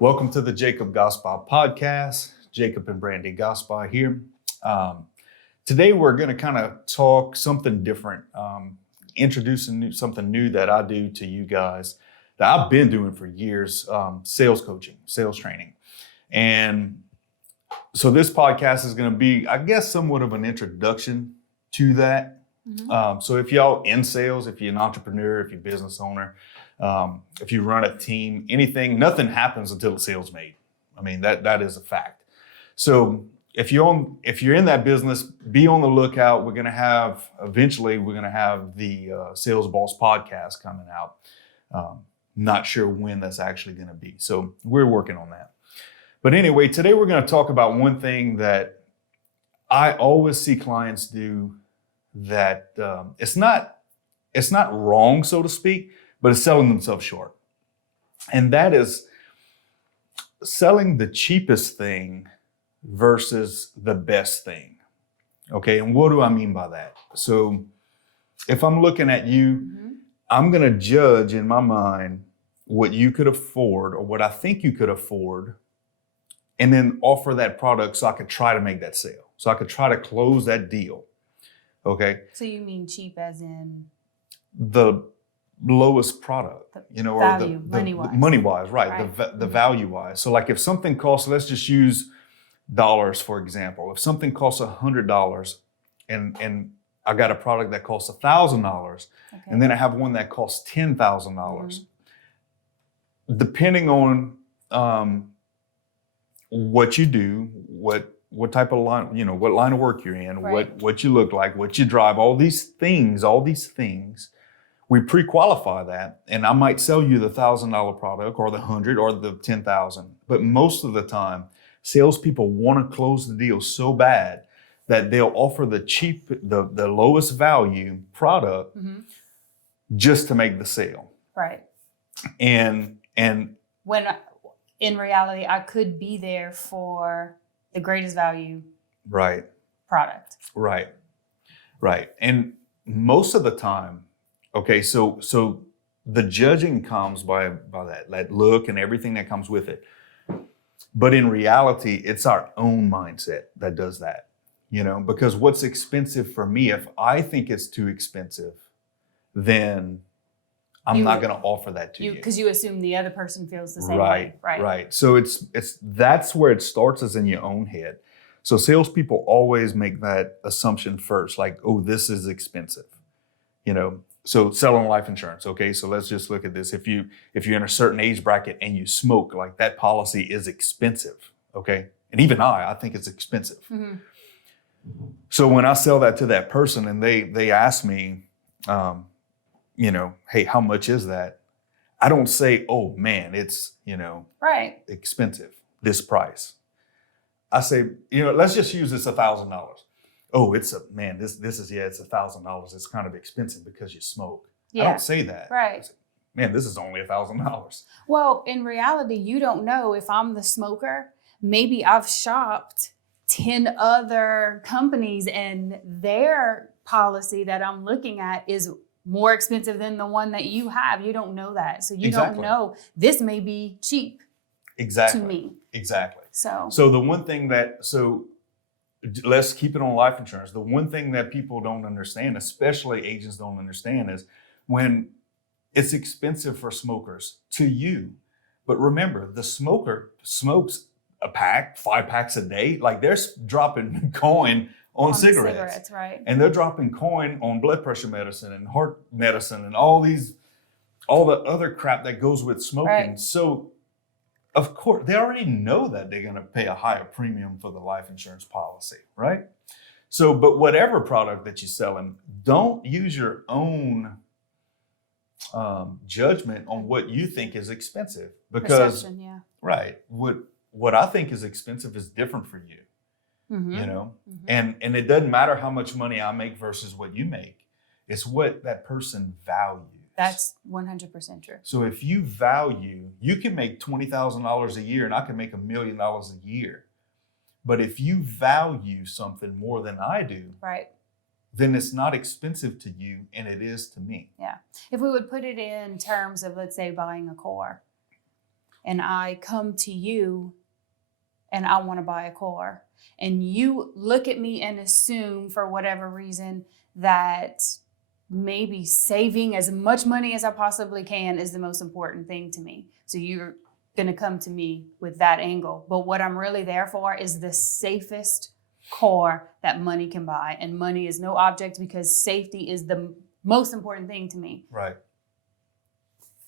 Welcome to the Jacob Gaspar podcast. Jacob and Brandy Gaspar here. Today we're going to kind of talk something different, introducing something new that I do to you guys that I've been doing for years, sales coaching, sales training. And so this podcast is going to be, I guess, somewhat of an introduction to that. So if y'all in sales, if you're an entrepreneur, if you're a business owner, if you run a team, anything, nothing happens until the sale's made. I mean, that is a fact. So if you're in that business, be on the lookout. Eventually we're going to have the Sales Boss podcast coming out. Not sure when that's actually going to be. So we're working on that. But anyway, today we're going to talk about one thing that I always see clients do that it's not wrong, so to speak, but it's selling themselves short. And that is selling the cheapest thing versus the best thing. Okay, and what do I mean by that? So if I'm looking at you, I'm going to judge in my mind what you could afford or what I think you could afford, and then offer that product so I could try to make that sale. So I could try to close that deal. Okay. So you mean cheap as in? The lowest product, value, or money-wise, right? The value-wise. So like if something costs, let's just use dollars for example. If something costs $100 and I got a product that costs $1,000, and then I have one that costs $10,000, depending on what you do, what type of line, what line of work you're in, what you look like, what you drive, all these things, we pre-qualify that, and I might sell you the $1,000 product or the $100 or the $10,000. But most of the time, salespeople want to close the deal so bad that they'll offer the lowest value product just to make the sale. Right. And when in reality, I could be there for the greatest value product. Right. And most of the time, okay, so the judging comes by that look and everything that comes with it. But in reality, it's our own mindset that does that, because what's expensive for me, if I think it's too expensive, then I'm not going to offer that to you. Because you assume the other person feels the same way. Right. So that's where it starts, is in your own head. So salespeople always make that assumption first, like, oh, this is expensive, So selling life insurance, okay? So let's just look at this. If you're in a certain age bracket and you smoke, like that policy is expensive, okay? And even I think it's expensive. So when I sell that to that person and they ask me, hey, how much is that? I don't say, oh man, it's, expensive, this price. I say, let's just use this $1,000. Oh, it's it's $1,000. It's kind of expensive because you smoke. Yeah. I don't say that. Right. Say, man, this is only $1,000. Well, in reality, you don't know if I'm the smoker. Maybe I've shopped 10 other companies and their policy that I'm looking at is more expensive than the one that you have. You don't know that. So you don't know. This may be cheap to me. Exactly. So the one thing let's keep it on life insurance. The one thing that people don't understand, especially agents don't understand, is when it's expensive for smokers to you. But remember, the smoker smokes a pack, 5 packs a day. Like they're dropping coin on cigarettes. Right. And they're dropping coin on blood pressure medicine and heart medicine and all the other crap that goes with smoking. Right. So of course, they already know that they're going to pay a higher premium for the life insurance policy, right? So, but whatever product that you're selling, don't use your own judgment on what you think is expensive, because what I think is expensive is different for you, and it doesn't matter how much money I make versus what you make. It's what that person values. That's 100% true. So if you value, you can make $20,000 a year and I can make $1 million a year. But if you value something more than I do, then it's not expensive to you and it is to me. Yeah. If we would put it in terms of, let's say, buying a car, and I come to you and I want to buy a car, and you look at me and assume for whatever reason that maybe saving as much money as I possibly can is the most important thing to me. So you're going to come to me with that angle. But what I'm really there for is the safest car that money can buy. And money is no object, because safety is the most important thing to me. Right.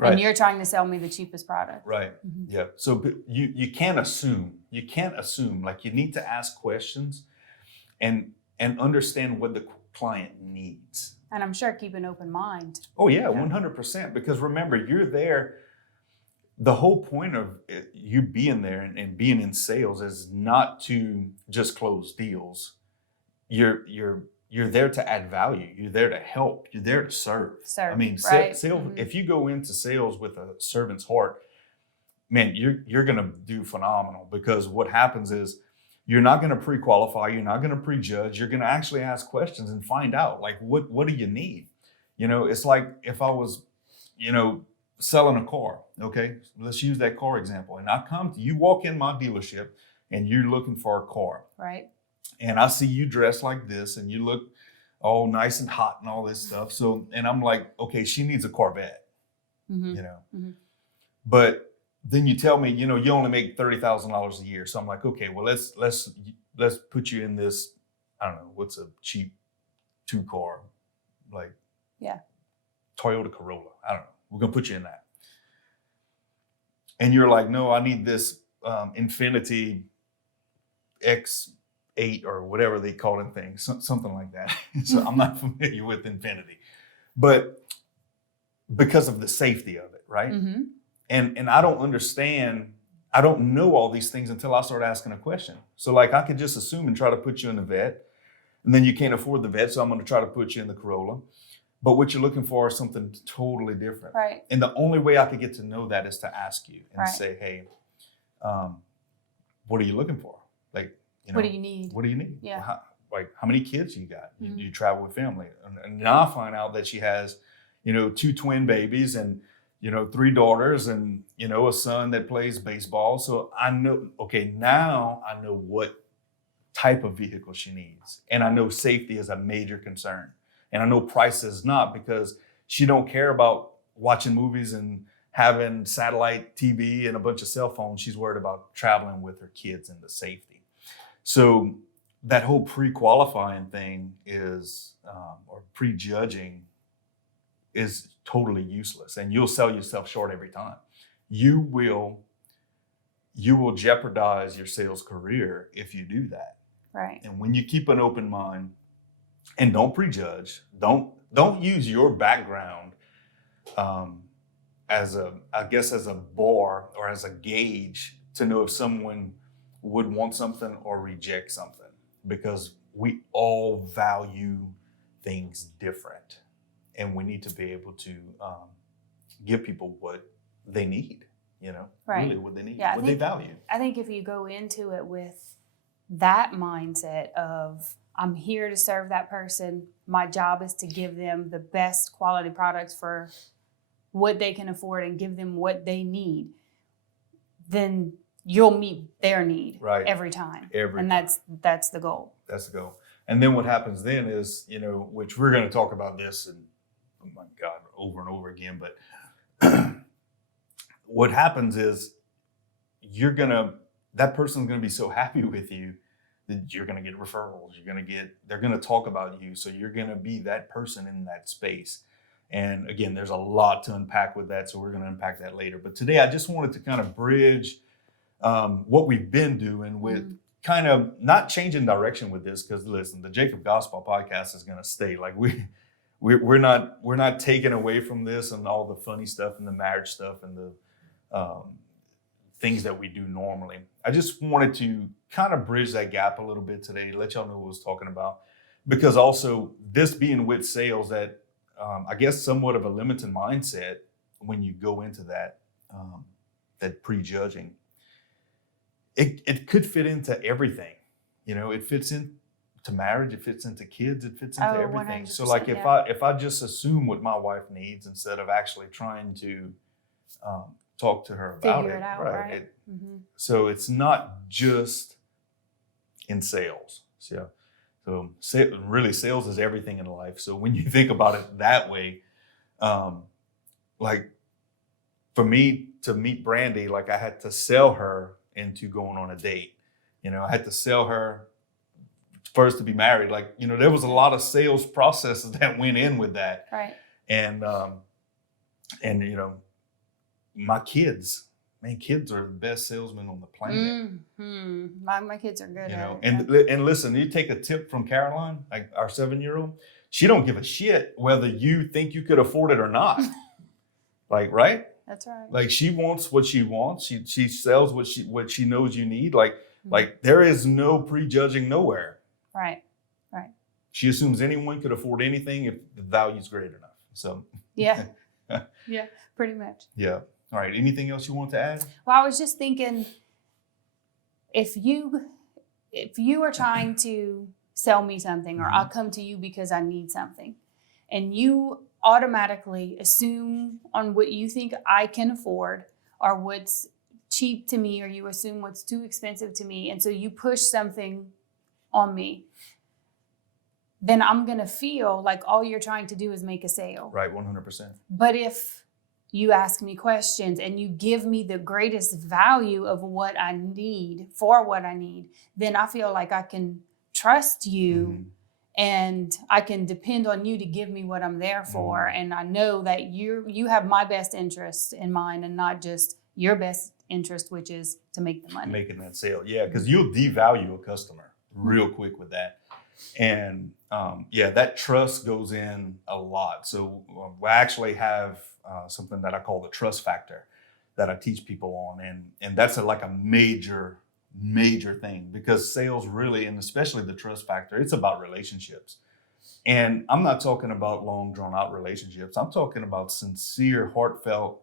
And you're trying to sell me the cheapest product. Right. Mm-hmm. Yeah. So you can't assume. You can't assume. Like, you need to ask questions and understand what the client needs. And I'm sure keep an open mind. Oh yeah, 100%. Because remember, you're there. The whole point of you being there and being in sales is not to just close deals. You're there to add value. You're there to help. You're there to serve. I mean, right? Sales. Mm-hmm. If you go into sales with a servant's heart, man, you're going to do phenomenal, because what happens is you're not going to pre-qualify. You're not going to prejudge. You're going to actually ask questions and find out, like, what do you need? It's like if I was, selling a car. Okay, let's use that car example. And I come to you, walk in my dealership, and you're looking for a car. Right. And I see you dressed like this, and you look all nice and hot and all this stuff. So, and I'm like, okay, she needs a Corvette. Mm-hmm. Mm-hmm. But then you tell me, you only make $30,000 a year. So I'm like, okay, well, let's put you in this. I don't know, what's a cheap 2-car, like Toyota Corolla. I don't know. We're gonna put you in that. And you're like, no, I need this Infiniti X8 or whatever they call them things, something like that. So I'm not familiar with Infiniti, but because of the safety of it, right? Mm-hmm. And I don't understand. I don't know all these things until I start asking a question. So like, I could just assume and try to put you in the vet, and then you can't afford the vet, so I'm going to try to put you in the Corolla. But what you're looking for is something totally different. Right. And the only way I could get to know that is to ask you and say, hey, what are you looking for? Like, what do you need? What do you need? Yeah. How many kids you got? Mm-hmm. You travel with family. And now I find out that she has, 2 twin babies and, 3 daughters and, a son that plays baseball. So I know, okay, now I know what type of vehicle she needs. And I know safety is a major concern. And I know price is not, because she don't care about watching movies and having satellite TV and a bunch of cell phones. She's worried about traveling with her kids and the safety. So that whole pre-qualifying thing is, or prejudging, is totally useless. And you'll sell yourself short every time. You will jeopardize your sales career if you do that. Right. And when you keep an open mind, and don't prejudge. Don't use your background as a bar or as a gauge to know if someone would want something or reject something, because we all value things different, and we need to be able to give people what they need. Right. Really what they need, what they value. I think if you go into it with that mindset of, I'm here to serve that person. My job is to give them the best quality products for what they can afford and give them what they need, then you'll meet their need every time. And that's the goal. That's the goal. And then what happens then is, which we're going to talk about this, and oh my God, over and over again, but what happens is that person's going to be so happy with you that you're going to get referrals. They're going to talk about you. So you're going to be that person in that space. And again, there's a lot to unpack with that. So we're going to unpack that later. But today I just wanted to kind of bridge what we've been doing with kind of not changing direction with this. Because listen, the Jacob Gospel podcast is going to stay. Like we're not taking away from this and all the funny stuff and the marriage stuff and the things that we do normally. I just wanted to kind of bridge that gap a little bit today, let y'all know what I was talking about. Because also this being with sales, that I guess somewhat of a limited mindset when you go into that prejudging. It could fit into everything. It fits into marriage, it fits into kids, it fits into everything. So like if I just assume what my wife needs instead of actually trying to talk to her about Figure it out, right? So it's not just in sales. So really sales is everything in life. So when you think about it that way, like for me to meet Brandy, like I had to sell her into going on a date. You know, I had to sell her first to be married. Like, you know, there was a lot of sales processes that went in with that. Right. And you know, my kids, man, kids are the best salesmen on the planet. My kids are good. You know, and listen, you take a tip from Caroline, like our 7-year-old, she don't give a shit whether you think you could afford it or not. Like, right? That's right. Like she wants what she wants. She sells what she knows you need. Like there is no prejudging nowhere. Right. Right. She assumes anyone could afford anything if the value is great enough. So yeah. Yeah, pretty much. Yeah. All right. Anything else you want to add? Well, I was just thinking, if you are trying to sell me something, or I'll come to you because I need something, and you automatically assume on what you think I can afford or what's cheap to me, or you assume what's too expensive to me, and so you push something on me, then I'm going to feel like all you're trying to do is make a sale. Right, 100%. But if you ask me questions and you give me the greatest value of what I need for what I need, then I feel like I can trust you and I can depend on you to give me what I'm there for. And I know that you have my best interest in mind and not just your best interest, which is to make the money. Making that sale. Yeah, because you'll devalue a customer real quick with that. And that trust goes in a lot. So we actually have something that I call the trust factor that I teach people on. And that's like a major thing, because sales really, and especially the trust factor, it's about relationships. And I'm not talking about long drawn out relationships. I'm talking about sincere, heartfelt,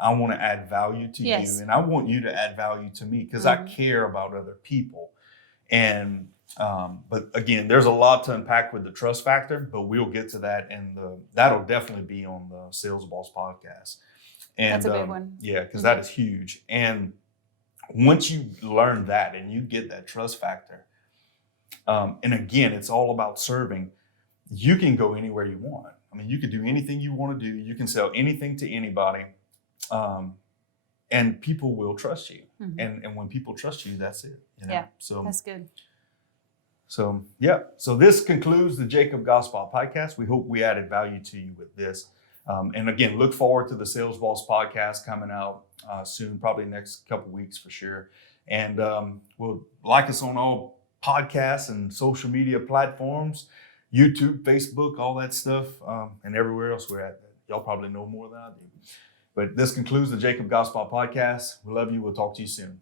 I want to add value to you, and I want you to add value to me because I care about other people. And but again, there's a lot to unpack with the trust factor, but we'll get to that, and that'll definitely be on the Sales Boss podcast. And that's a big one. Yeah, because that is huge. And once you learn that and you get that trust factor, and again, it's all about serving. You can go anywhere you want. I mean, you can do anything you want to do. You can sell anything to anybody, and people will trust you. And when people trust you, that's it. You know? Yeah, so that's good. So so this concludes the Jacob Gospel podcast. We hope we added value to you with this. And again, look forward to the Sales Boss podcast coming out soon, probably next couple weeks for sure. And we'll like us on all podcasts and social media platforms, YouTube, Facebook, all that stuff, and everywhere else we're at. Y'all probably know more than I do. But this concludes the Jacob Gospel podcast. We love you. We'll talk to you soon.